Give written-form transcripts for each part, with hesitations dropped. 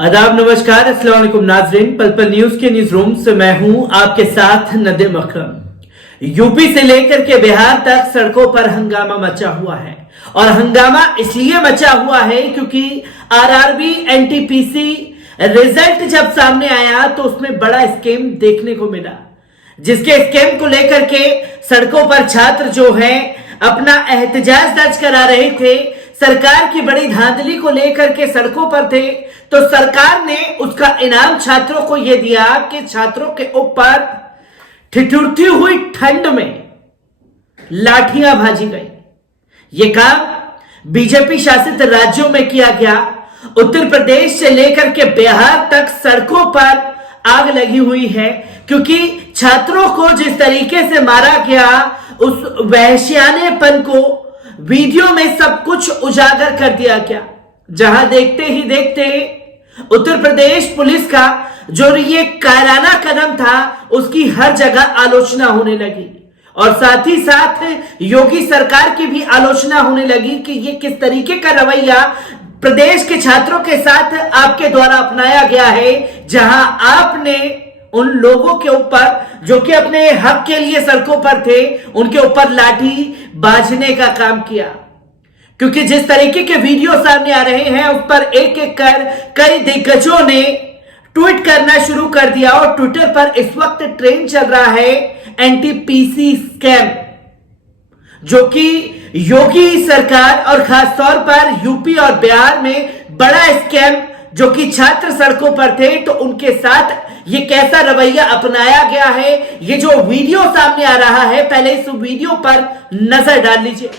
आदाब, नमस्कार, अस्सलाम वालेकुम नाज़रीन। पल पल न्यूज के न्यूज रूम से मैं हूं आपके साथ नदीम अकरम। यूपी से लेकर के बिहार तक सड़कों पर हंगामा मचा हुआ है और हंगामा इसलिए मचा हुआ है क्योंकि आरआरबी एनटीपीसी रिजल्ट जब सामने आया तो उसमें बड़ा स्कैम देखने को मिला, जिसके स्कैम को लेकर के सड़कों पर छात्र जो है अपना एहतजाज दर्ज करा रहे थे। सरकार की बड़ी धांधली को लेकर के सड़कों पर थे, तो सरकार ने उसका इनाम छात्रों को यह दिया कि छात्रों के ऊपर ठिठुरती हुई ठंड में लाठियां भाजी गई। यह काम बीजेपी शासित राज्यों में किया गया। उत्तर प्रदेश से लेकर के बिहार तक सड़कों पर आग लगी हुई है क्योंकि छात्रों को जिस तरीके से मारा गया उस वहशियानेपन को वीडियो में सब कुछ उजागर कर दिया गया, जहां देखते ही देखते उत्तर प्रदेश पुलिस का जो ये कायराना कदम था उसकी हर जगह आलोचना होने लगी और साथ ही साथ योगी सरकार की भी आलोचना होने लगी कि ये किस तरीके का रवैया प्रदेश के छात्रों के साथ आपके द्वारा अपनाया गया है, जहां आपने उन लोगों के ऊपर जो कि अपने हक के लिए सड़कों पर थे उनके ऊपर लाठी बाजने का काम किया। क्योंकि जिस तरीके के वीडियो सामने आ रहे हैं उस पर एक एक कर कई दिग्गजों ने ट्वीट करना शुरू कर दिया और ट्विटर पर इस वक्त ट्रेंड चल रहा है एनटीपीसी स्कैम, जो कि योगी सरकार और खासतौर पर यूपी और बिहार में बड़ा स्कैम, जो कि छात्र सड़कों पर थे तो उनके साथ ये कैसा रवैया अपनाया गया है। ये जो वीडियो सामने आ रहा है, पहले इस वीडियो पर नजर डाल लीजिए।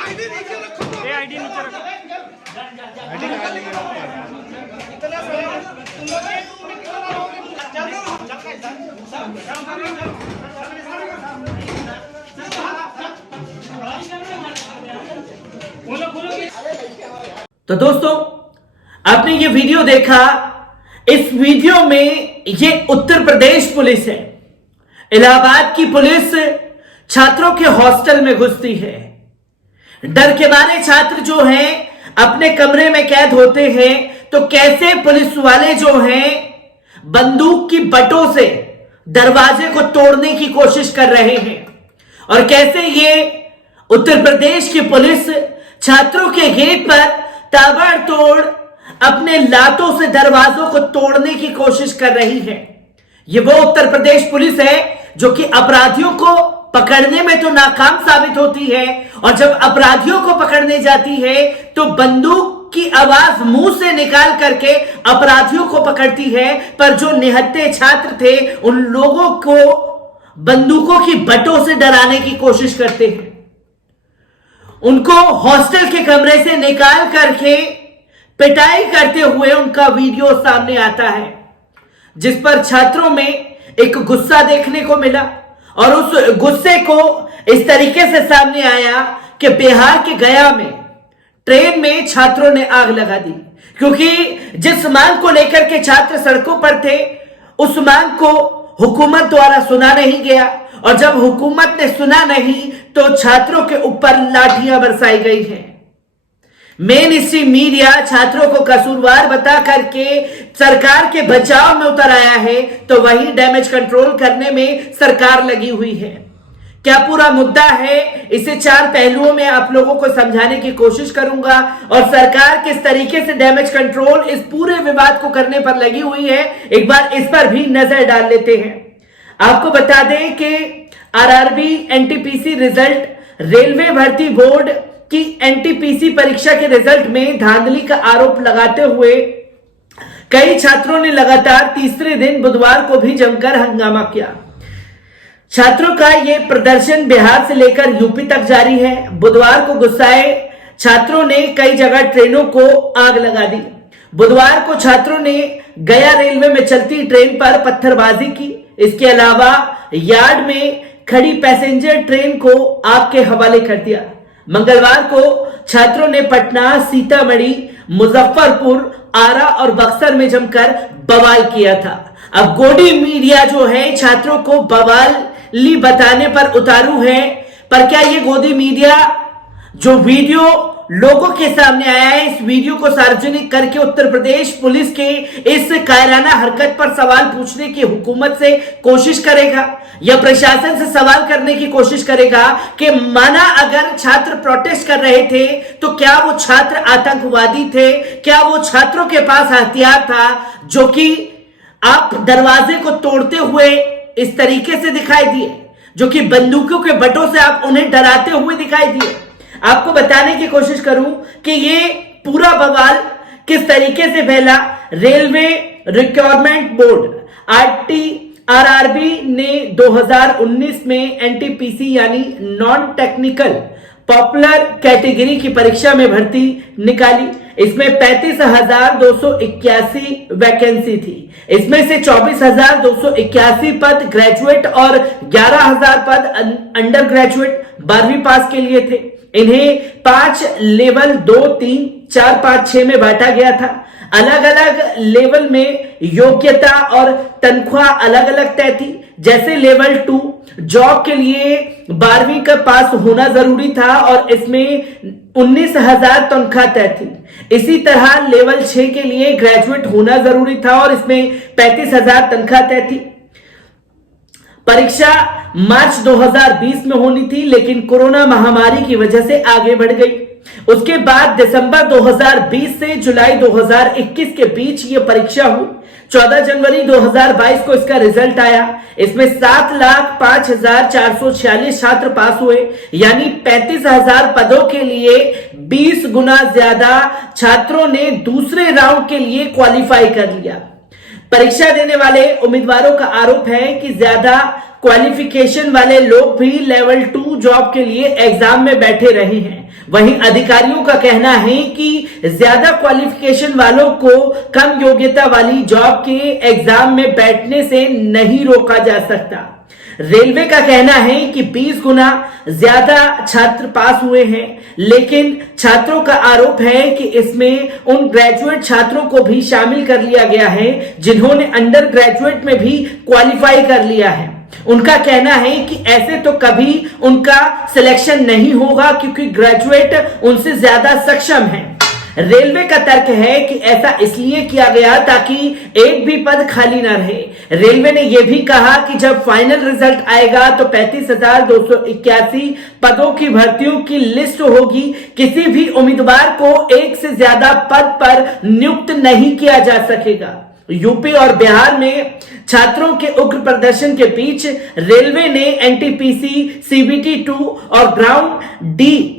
आईडी नीचे रखो। तो दोस्तों, आपने ये वीडियो देखा। इस वीडियो में ये उत्तर प्रदेश पुलिस है, इलाहाबाद की पुलिस छात्रों के हॉस्टल में घुसती है। डर के मारे छात्र जो हैं अपने कमरे में कैद होते हैं, तो कैसे पुलिस वाले जो हैं बंदूक की बटों से दरवाजे को तोड़ने की कोशिश कर रहे हैं और कैसे ये उत्तर प्रदेश की पुलिस छात्रों के गेट पर ताबड़तोड़ अपने लातों से दरवाजों को तोड़ने की कोशिश कर रही है। ये वो उत्तर प्रदेश पुलिस है जो कि अपराधियों को पकड़ने में तो नाकाम साबित होती है और जब अपराधियों को पकड़ने जाती है तो बंदूक की आवाज मुंह से निकाल करके अपराधियों को पकड़ती है, पर जो निहत्थे छात्र थे उन लोगों को बंदूकों की बटों से डराने की कोशिश करते हैं। उनको हॉस्टल के कमरे से निकाल करके पिटाई करते हुए उनका वीडियो सामने आता है, जिस पर छात्रों में एक गुस्सा देखने को मिला और उस गुस्से को इस तरीके से सामने आया कि बिहार के गया में ट्रेन में छात्रों ने आग लगा दी, क्योंकि जिस मांग को लेकर के छात्र सड़कों पर थे उस मांग को हुकूमत द्वारा सुना नहीं गया और जब हुकूमत ने सुना नहीं तो छात्रों के ऊपर लाठियां बरसाई गई हैं। मेन स्ट्रीम मीडिया छात्रों को कसूरवार बता करके सरकार के बचाव में उतर आया है, तो वही डैमेज कंट्रोल करने में सरकार लगी हुई है। क्या पूरा मुद्दा है, इसे चार पहलुओं में आप लोगों को समझाने की कोशिश करूंगा और सरकार किस तरीके से डैमेज कंट्रोल इस पूरे विवाद को करने पर लगी हुई है, एक बार इस पर भी नजर डाल लेते हैं। आपको बता दें कि आरआरबी एनटीपीसी रिजल्ट, रेलवे भर्ती बोर्ड की एनटीपीसी परीक्षा के रिजल्ट में धांधली का आरोप लगाते हुए कई छात्रों ने लगातार तीसरे दिन बुधवार को भी जमकर हंगामा किया। छात्रों का यह प्रदर्शन बिहार से लेकर यूपी तक जारी है। बुधवार को गुस्साए छात्रों ने कई जगह ट्रेनों को आग लगा दी। बुधवार को छात्रों ने गया रेलवे में चलती ट्रेन पर पत्थरबाजी की। इसके अलावा यार्ड में खड़ी पैसेंजर ट्रेन को आग के हवाले कर दिया। मंगलवार को छात्रों ने पटना, सीतामढ़ी, मुजफ्फरपुर, आरा और बक्सर में जमकर बवाल किया था। अब गोदी मीडिया जो है छात्रों को बवाली बताने पर उतारू है, पर क्या ये गोदी मीडिया जो वीडियो लोगों के सामने आया है, इस वीडियो को सार्वजनिक करके उत्तर प्रदेश पुलिस के इस कायराना हरकत पर सवाल पूछने की हुकूमत से कोशिश करेगा या प्रशासन से सवाल करने की कोशिश करेगा कि माना अगर छात्र प्रोटेस्ट कर रहे थे तो क्या वो छात्र आतंकवादी थे? क्या वो छात्रों के पास हथियार था जो कि आप दरवाजे को तोड़ते हुए इस तरीके से दिखाई दिए, जो कि बंदूकों के बटों से आप उन्हें डराते हुए दिखाई दिए? आपको बताने की कोशिश करूं कि ये पूरा बवाल किस तरीके से फैला। रेलवे रिक्वायरमेंट बोर्ड आरआरबी ने 2019 में एनटीपीसी यानी नॉन टेक्निकल पॉपुलर कैटेगरी की परीक्षा में भर्ती निकाली। इसमें 35,281 वैकेंसी थी। इसमें से 24,281 पद ग्रेजुएट और 11,000 पद अंडर ग्रेजुएट 12वीं पास के लिए थे। इन्हें 5 लेवल 2, 3, 4, 5, 6 में बांटा गया था। अलग अलग लेवल में योग्यता और तनख्वाह अलग अलग तय थी। जैसे लेवल 2 जॉब के लिए 12वीं का पास होना जरूरी था और इसमें 19,000 तनख्वाह तय थी। इसी तरह लेवल 6 के लिए ग्रेजुएट होना जरूरी था और इसमें 35,000 तनख्वाह तय थी। परीक्षा मार्च 2020 में होनी थी, लेकिन कोरोना महामारी की वजह से आगे बढ़ गई। उसके बाद दिसंबर 2020 से जुलाई 2021 के बीच ये परीक्षा हुई। 14 जनवरी 2022 को इसका रिजल्ट आया। इसमें 7,05,446 छात्र पास हुए, यानी 35,000 पदों के लिए 20 गुना ज्यादा छात्रों ने दूसरे राउंड के लिए क्वालिफाई कर लिया। परीक्षा देने वाले उम्मीदवारों का आरोप है कि ज्यादा क्वालिफिकेशन वाले लोग भी लेवल 2 जॉब के लिए एग्जाम में बैठे रहे हैं। वहीं अधिकारियों का कहना है कि ज्यादा क्वालिफिकेशन वालों को कम योग्यता वाली जॉब के एग्जाम में बैठने से नहीं रोका जा सकता। रेलवे का कहना है कि 20 गुना ज्यादा छात्र पास हुए हैं, लेकिन छात्रों का आरोप है कि इसमें उन ग्रेजुएट छात्रों को भी शामिल कर लिया गया है जिन्होंने अंडर ग्रेजुएट में भी क्वालिफाई कर लिया है। उनका कहना है कि ऐसे तो कभी उनका सिलेक्शन नहीं होगा क्योंकि ग्रेजुएट उनसे ज्यादा सक्षम हैं। रेलवे का तर्क है कि ऐसा इसलिए किया गया ताकि एक भी पद खाली ना रहे। रेलवे ने यह भी कहा कि जब फाइनल रिजल्ट आएगा तो 35,281 पदों की भर्तियों की लिस्ट होगी। किसी भी उम्मीदवार को एक से ज्यादा पद पर नियुक्त नहीं किया जा सकेगा। यूपी और बिहार में छात्रों के उग्र प्रदर्शन के बीच रेलवे ने एनटीपीसी सीबीटी 2 और ग्राउंड डी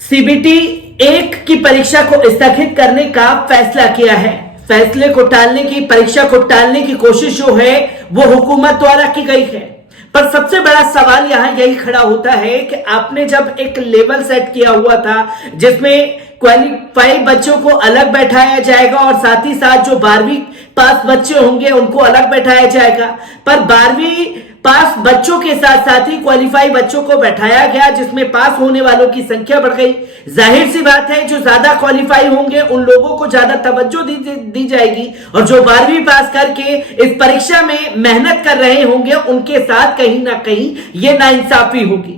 सीबीटी 1 की परीक्षा को स्थगित करने का फैसला किया है। फैसले को टालने की, परीक्षा को टालने की कोशिश जो है वो हुकूमत द्वारा की गई है। पर सबसे बड़ा सवाल यहां यही खड़ा होता है कि आपने जब एक लेवल सेट किया हुआ था जिसमें क्वालिफाई बच्चों को अलग बैठाया जाएगा और साथ ही साथ जो 12वीं पास बच्चे होंगे उनको अलग बैठाया जाएगा, पर 12वीं पास बच्चों के साथ साथ ही क्वालिफाई बच्चों को बैठाया गया जिसमें पास होने वालों की संख्या बढ़ गई। जाहिर सी बात है जो ज्यादा क्वालिफाई होंगे उन लोगों को ज्यादा तवज्जो दी जाएगी और जो 12वीं पास करके इस परीक्षा में मेहनत कर रहे होंगे उनके साथ कहीं ना कहीं ये नाइंसाफी होगी।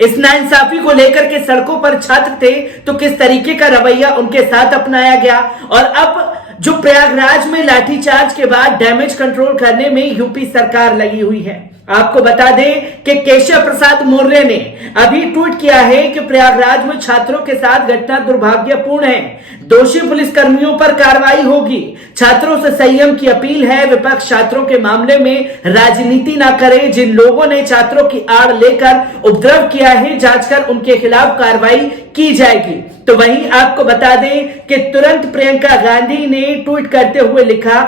इस नाइंसाफी को लेकर के सड़कों पर छात्र थे तो किस तरीके का रवैया उनके साथ अपनाया गया। और अब जो प्रयागराज में लाठीचार्ज के बाद डैमेज कंट्रोल करने में यूपी सरकार लगी हुई है। आपको बता दें कि केशव प्रसाद मौर्य ने अभी ट्वीट किया है कि प्रयागराज में छात्रों के साथ घटना दुर्भाग्यपूर्ण है, दोषी पुलिस कर्मियों पर कार्रवाई होगी, छात्रों से संयम की अपील है, विपक्ष छात्रों के मामले में राजनीति ना करे, जिन लोगों ने छात्रों की आड़ लेकर उपद्रव किया है जांच कर उनके खिलाफ कार्रवाई की जाएगी। तो वहीं आपको बता दें कि तुरंत प्रियंका गांधी ने ट्वीट करते हुए लिखा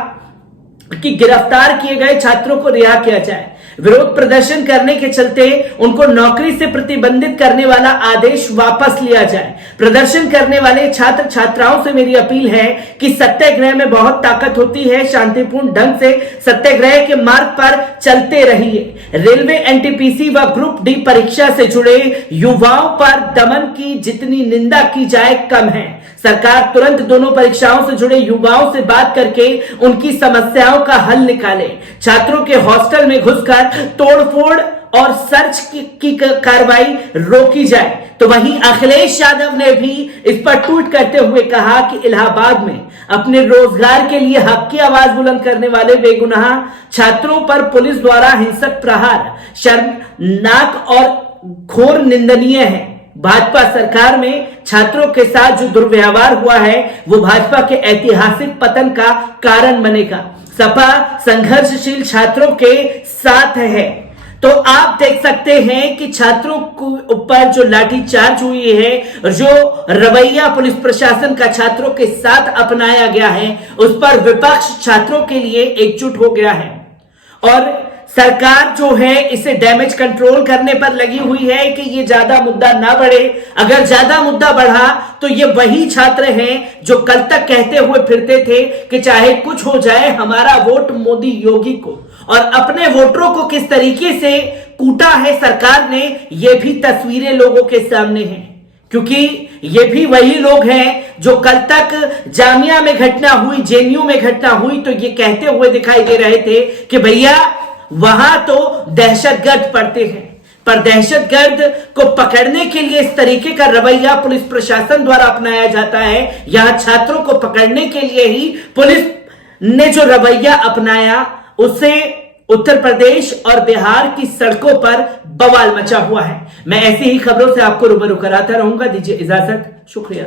कि गिरफ्तार किए गए छात्रों को रिहा किया जाए, विरोध प्रदर्शन करने के चलते उनको नौकरी से प्रतिबंधित करने वाला आदेश वापस लिया जाए। प्रदर्शन करने वाले छात्र छात्राओं से मेरी अपील है कि सत्याग्रह में बहुत ताकत होती है, शांतिपूर्ण ढंग से सत्याग्रह के मार्ग पर चलते रहिए। रेलवे एनटीपीसी व ग्रुप डी परीक्षा से जुड़े युवाओं पर दमन की जितनी निंदा की जाए कम है। सरकार तुरंत दोनों परीक्षाओं से जुड़े युवाओं से बात करके उनकी समस्याओं का हल निकाले। छात्रों के हॉस्टल में घुसकर तोड़फोड़ और सर्च की कार्रवाई रोकी जाए। तो वहीं अखिलेश यादव ने भी इस पर ट्वीट करते हुए कहा कि इलाहाबाद में अपने रोजगार के लिए हक की आवाज बुलंद करने वाले बेगुनाह छात्रों पर पुलिस द्वारा हिंसक प्रहार शर्मनाक और घोर निंदनीय है। भाजपा सरकार में छात्रों के साथ जो दुर्व्यवहार हुआ है वो भाजपा के ऐतिहासिक पतन का कारण बनेगा। सपा संघर्षशील छात्रों के साथ है। तो आप देख सकते हैं कि छात्रों के ऊपर जो लाठीचार्ज हुई है, जो रवैया पुलिस प्रशासन का छात्रों के साथ अपनाया गया है, उस पर विपक्ष छात्रों के लिए एकजुट हो गया है और सरकार जो है इसे डैमेज कंट्रोल करने पर लगी हुई है कि ये ज्यादा मुद्दा ना बढ़े। अगर ज्यादा मुद्दा बढ़ा तो ये वही छात्र हैं जो कल तक कहते हुए फिरते थे कि चाहे कुछ हो जाए हमारा वोट मोदी योगी को, और अपने वोटरों को किस तरीके से कूटा है सरकार ने, ये भी तस्वीरें लोगों के सामने हैं। क्योंकि ये भी वही लोग हैं जो कल तक जामिया में घटना हुई, जेएनयू में घटना हुई तो ये कहते हुए दिखाई दे रहे थे कि भैया वहां तो दहशतगर्द पड़ते हैं, पर दहशतगर्द को पकड़ने के लिए इस तरीके का रवैया पुलिस प्रशासन द्वारा अपनाया जाता है। यहां छात्रों को पकड़ने के लिए ही पुलिस ने जो रवैया अपनाया उससे उत्तर प्रदेश और बिहार की सड़कों पर बवाल मचा हुआ है। मैं ऐसी ही खबरों से आपको रूबरू कराता रहूंगा। दीजिए इजाजत, शुक्रिया।